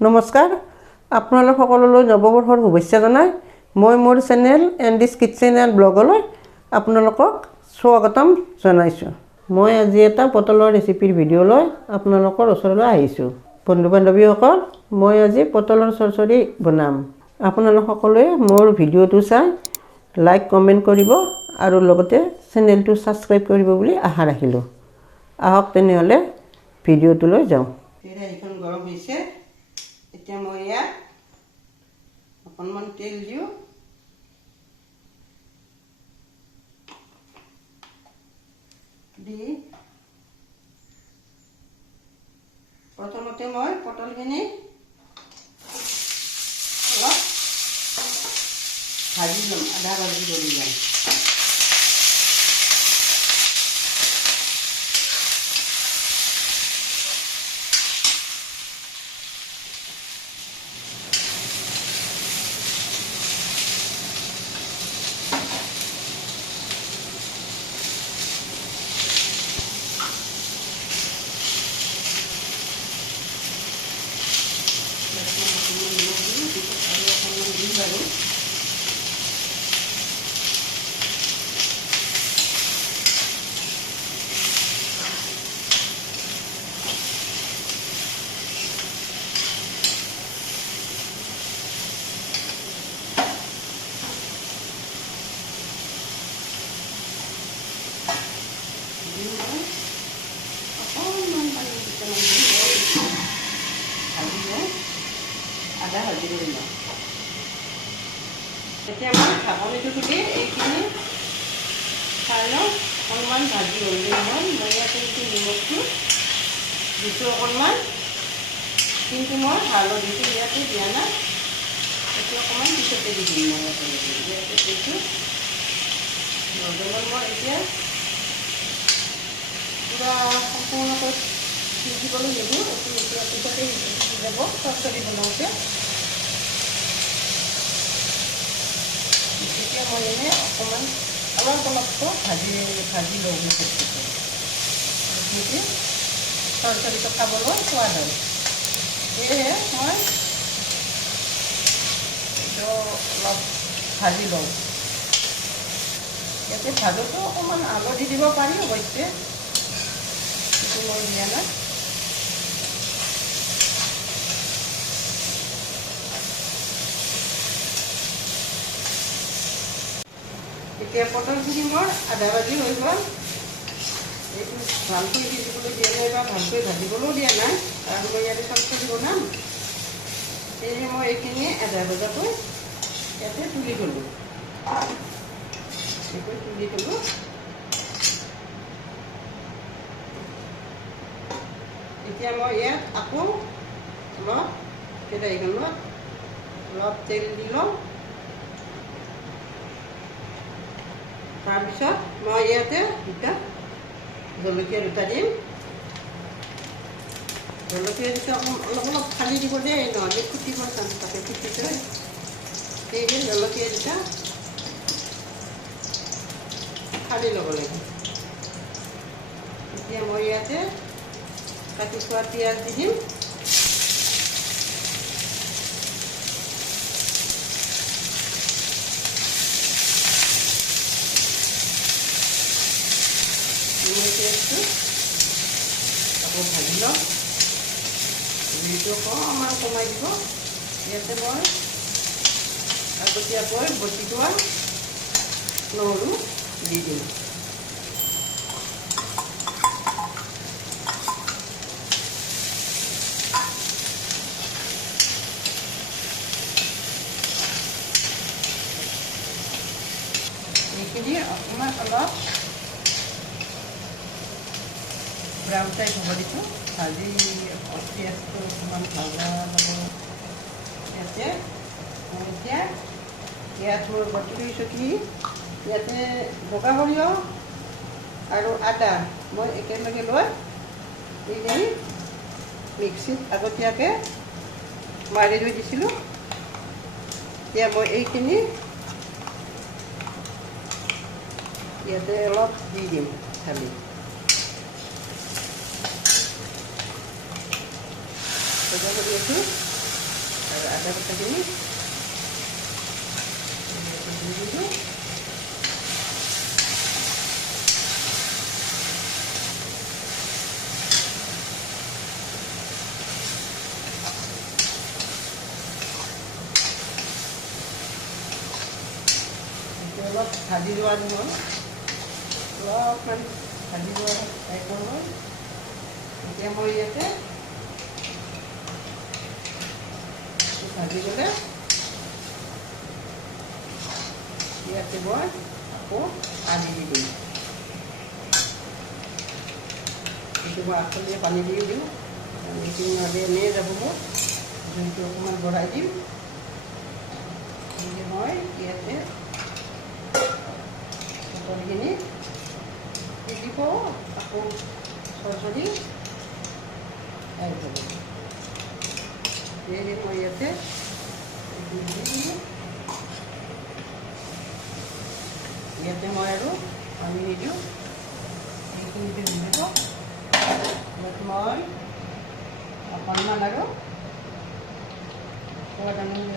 নমস্কাৰ আপোনালোক সকলোলৈ নৱবৰ্ষৰ শুভেচ্ছা জনাই মই মোৰ চেনেল এণ্ডিছ কিটচেন এণ্ড ব্লগলৈ আপোনালোকক স্বাগতম জনাইছোঁ। মই আজি এটা পটলৰ ৰেচিপিৰ ভিডিঅ' লৈ আপোনালোকৰ ওচৰলৈ আহিছোঁ। বন্ধু বান্ধৱীসকল, মই আজি পটলৰ চৰচৰী বনাম। আপোনালোক সকলোৱে মোৰ ভিডিঅ'টো চাই লাইক কমেণ্ট কৰিব আৰু লগতে চেনেলটো ছাবস্ক্ৰাইব কৰিব বুলি আশা ৰাখিলোঁ। আহক তেনেহ'লে ভিডিঅ'টোলৈ যাওঁ। কেৰাহীখন গৰম হৈছে। এতিয়া মই ইয়াত অকণমান তেল দিওঁ। দি প্ৰথমতে মই পটলখিনি অলপ ভাজি ল'ম, আধা ভাজি কৰি ল'ম। আদা ভাজি কৰি লওঁ। এতিয়া মই ঢাকনিটো খুলি এইখিনি খাই লওঁ। অকণমান ভাজি হ'লে মই ইয়াতে নিমখটো দিছোঁ অকণমান, কিন্তু মই হালধিটো ইয়াতে দিয়া নাই। এইটো অকণমান পিছতে দি দিম। মই ইয়াতে দিছোঁ নৰ্মেলত মই এতিয়া পূৰা সম্পূৰ্ণকৈ সিজিবলৈ নিদিওঁ। এইটো এতিয়া পিছতে সিজি যাব চৰচৰী বনাওঁতে। এতিয়া মই এনেই অকণমান অলপ ভাজি লওঁ বস্তুটো, নেকি চৰচৰীটো খাবলৈ সোৱাদ হয়। সেয়েহে মই এইটো অলপ ভাজি লওঁ। ইয়াতে ভাজোঁতো অকণমান হালধি দিব পাৰি অৱশ্যে, কিন্তু মই দিয়া নাই। এতিয়া পটলখিনি মোৰ আধা ভাজি হৈ গ'ল। এইটো ভালকৈ সিজিবলৈ দিয়া নাই বা ভালকৈ ভাজিবলৈও দিয়া নাই, কাৰণ মই ইয়াতে চৰচৰী বনাম। সেয়েহে মই এইখিনি আধা ভজাকৈ ইয়াতে তুলি থ'লোঁ। এতিয়া মই ইয়াত আকৌ অলপ কেৰাহীখনত অলপ তেল দি লওঁ। তাৰপিছত মই ইয়াতে জলকীয়া দুটা দিম। জলকীয়া দুটা অলপ ফালি দিব দেই, নহ'লে ফুটিব চান্স থাকে, ফুটি যায়। সেয়েহে জলকীয়া দুটা ফালি ল'ব লাগে। এতিয়া মই ইয়াতে কাটি থোৱা পিঁয়াজ দি দিম। পিঁয়াজটো আকৌ ভাজি লওঁ। জুইটো অকণমান কমাই দিব। ইয়াতে মই আগতীয়াকৈ বটি থোৱা নহৰু দি দিম। এইখিনি অকণমান অলপ ব্ৰাউন টাইপ হ'ব দিছোঁ। ভাজি পিঁয়াজটো অকণমান ভজা হ'ব। ইয়াতে মই এতিয়া ইয়াত মোৰ বটি লৈছোঁ কি, ইয়াতে বগা সৰিয়হ আৰু আদা মই একেলগে লৈ এইখিনি মিক্সিত আগতীয়াকৈ মাৰি লৈ দিছিলোঁ। এতিয়া মই এইখিনি ইয়াতে অলপ দি দিম ঢালি। ভজা কৰি আছোঁ। আৰু আদা বটাখিনি দি দিলোঁ। অলপ ভাজি লোৱা হ'ল, অলপমান ভাজি লোৱা টাইপৰ হ'ল। এতিয়া মই ইয়াতে ভাজি গ'লে ইয়াতে মই আকৌ পানী দি দিম। এইটো মই আকলিয়ে পানী দি দিওঁ, এইখিনি নহ'লে এনেই যাব মোৰ। জুইটো অকণমান বঢ়াই দিম। মই ইয়াতে পটলখিনি দি দিব, আকৌ চৰচৰি আহি যাব। সেয়েহে মই ইয়াতে দি দিলোঁ। ইয়াতে মই আৰু পানী নিদিওঁ, এইখিনিতে দি দিব। ইয়াত মই অকণমান আৰু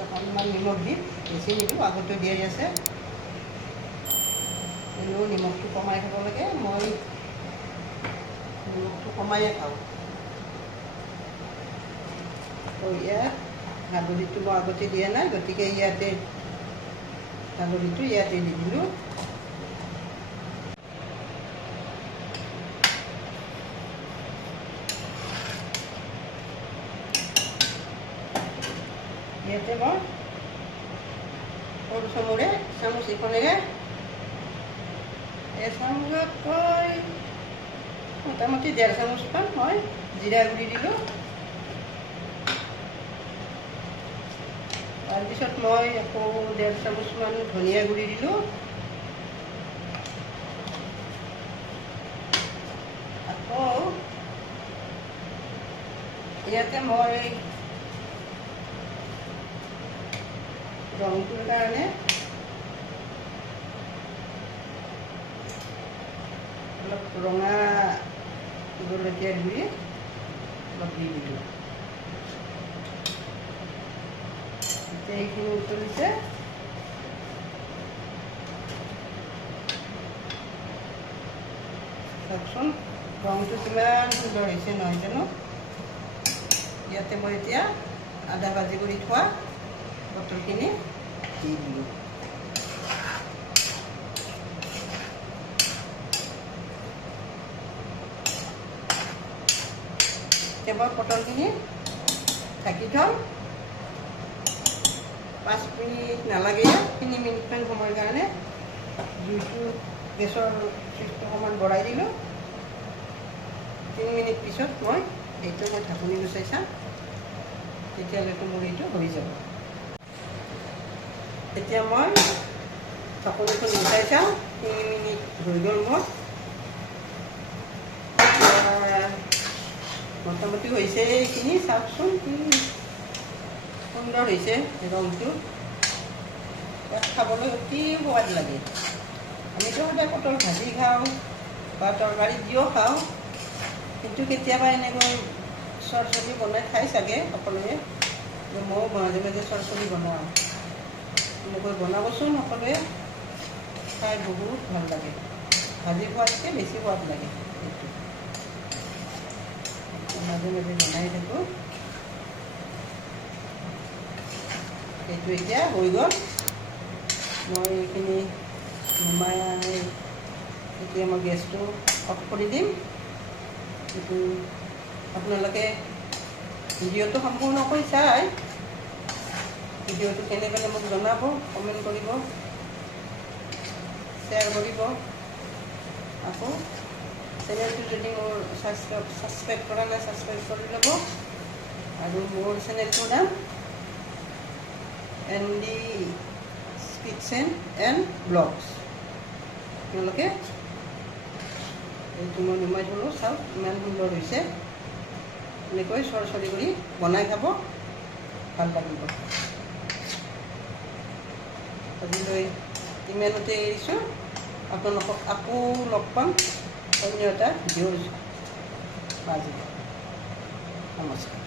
অকণমান নিমখ দিম, বেছি নিদিওঁ, আগতে দিয়াই আছে। এনেও নিমখটো কমাই খাব লাগে, মই নিমখটো কমাইয়ে খাওঁ। ইয়াত হালধিটো মই আগতে দিয়া নাই, গতিকে ইয়াতে হালধিটো ইয়াতে দি দিলোঁ। ইয়াতে মই সৰু চামুৰে চামুচ এখনেৰে এচামুচতকৈ মোটামুটি 1.5 চামুচমান মই জিৰা গুড়ি দিলোঁ। তাৰপিছত মই আকৌ 1.5 চামুচমান ধনিয়া গুড়ি দিলোঁ। আকৌ ইয়াতে মই ৰংটোৰ কাৰণে অলপ ৰঙা জলকীয়া গুড়ি অলপ দি দিলোঁ। এতিয়া এইখিনি উতলিছে। চাওকচোন ৰংটো কিমান সুন্দৰ হৈছে নহয় জানো। ইয়াতে মই এতিয়া আদা ভাজি কৰি থোৱা পটলখিনি দি দিলোঁ। কেৱল পটলখিনি ঢাকি থ'ম। 5 মিনিট নালাগে, 3 মিনিটমান সময়ৰ কাৰণে। জুইটো গেছৰ চুইচটো অকণমান বঢ়াই দিলোঁ। 3 মিনিট পিছত মই ঢাকনি গুচাই চাম, তেতিয়ালৈকে মোৰ এইটো হৈ যাব। এতিয়া মই ঢাকনিখন গুচাই চাওঁ, 3 মিনিট হৈ গ'ল মোৰ। মোটামুটি হৈছে এইখিনি, চাওকচোন কি সুন্দৰ হৈছে ৰংটো। ইয়াত খাবলৈ অতি সোৱাদ লাগে। আমিতো সদায় পটল ভাজি খাওঁ বা তৰকাৰীত দিও খাওঁ, কিন্তু কেতিয়াবা এনেকৈ চৰচৰি বনাই খাই চাগে সকলোৱে। ময়ো মাজে মাজে চৰচৰি বনাওঁ। এনেকৈ বনাবচোন সকলোৱে, খাই বহুত ভাল লাগে। ভাজি খোৱাতকৈ বেছি সোৱাদ লাগে এইটো। মাজে মাজে বনাই থাকোঁ। এইটো এতিয়া হৈ গ'ল। মই এইখিনি নমাই এতিয়া মই গেছটো অফ কৰি দিম। এইটো আপোনালোকে ভিডিঅ'টো সম্পূৰ্ণকৈ চাই ভিডিঅ'টো কেনেকৈ মোক জনাব, কমেণ্ট কৰিব, শ্বেয়াৰ কৰিব। আকৌ চেনেলটো যদি মোৰ ছাবস্ক্ৰাইব কৰা নাই, ছাবস্ক্ৰাইব কৰি ল'ব। আৰু মোৰ চেনেলটোৰ নাম ND Kitchen and Vlogs। আপোনালোকে এইটো মই নুমাই থ'লোঁ, চাওক ইমান সুন্দৰ হৈছে। এনেকৈ চৰচৰি কৰি বনাই খাব, ভাল লাগিব। আজিলৈ ইমানতে এৰিছোঁ। আপোনালোকক আকৌ লগ পাম অন্য এটা ভিডিঅ'ৰ মাজত। নমস্কাৰ।